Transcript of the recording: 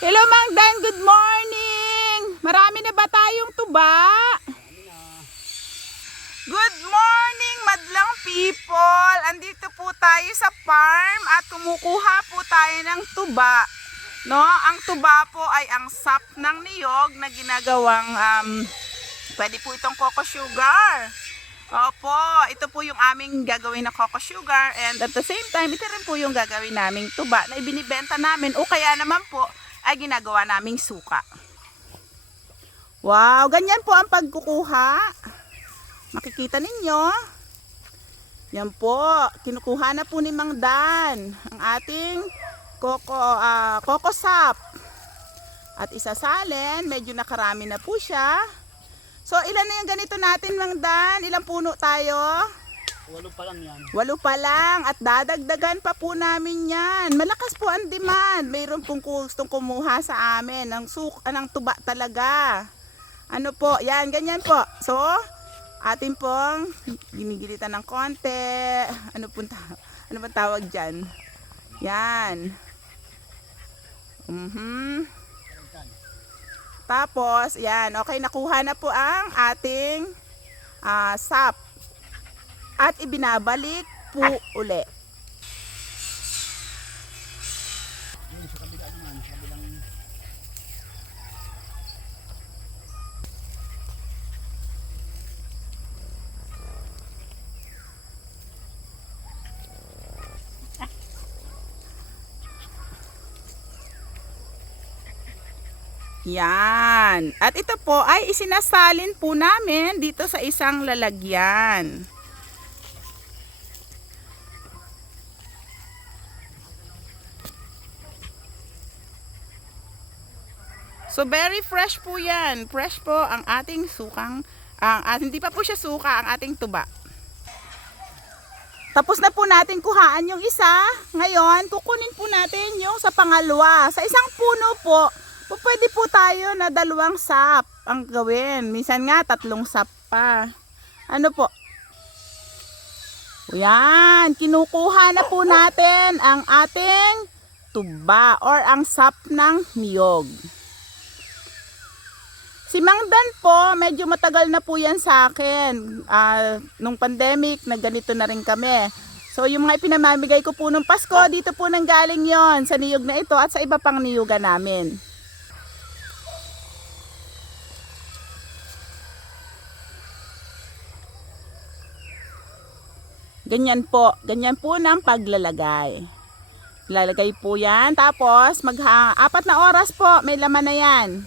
Hello Mang Dan, good morning! Marami na ba tayong tuba? Good morning madlang people! Andito po tayo sa farm at kumukuha po tayo ng tuba. No, ang tuba po ay ang sap ng niyog na ginagawang pwede po itong cocoa sugar. Opo, ito po yung aming gagawin na cocoa sugar, and at the same time, ito rin po yung gagawin naming tuba na ibinibenta namin o kaya naman po ay ginagawa naming suka. Wow, ganyan po ang pagkukuha. Makikita ninyo. Yan po, kinukuha na po ni Mang Dan ang ating cocoa sap. At isasalin, medyo nakarami na po siya. So, ilan na yung ganito natin, Mang Dan? Ilang puno tayo? 8 pa lang yan. 8 pa lang. At dadagdagan pa po namin yan. Malakas po ang demand. Mayroon pong gustong kumuha sa amin ng tuba talaga. Ano po? Yan, ganyan po. So, atin pong ginigilitan ng konti. Ano bang tawag dyan? Yan. Tapos, yan. Okay, nakuha na po ang ating sap. At ibinabalik po uli. Sa kabila naman, sa kabilang... Yan. At ito po ay isinasalin po namin dito sa isang lalagyan. So very fresh po yan. Fresh po ang ating sukang, hindi pa po siya suka, ang ating tuba. Tapos na po natin kuhaan yung isa. Ngayon, kukunin po natin yung sa pangalawa. Sa isang puno po, pwede po tayo na 2 sap ang gawin. Minsan nga 3 sap pa. Ano po? Yan, kinukuha na po natin ang ating tuba or ang sap ng niyog. Si Mang Dan po, medyo matagal na po yan sa akin. Nung pandemic, nagganito na rin kami. So yung mga ipinamamigay ko po nung Pasko, dito po nang galing yon sa niyog na ito at sa iba pang niyugan namin. Ganyan po ng paglalagay. Lalagay po yan, tapos 4 na oras po, may laman na yan.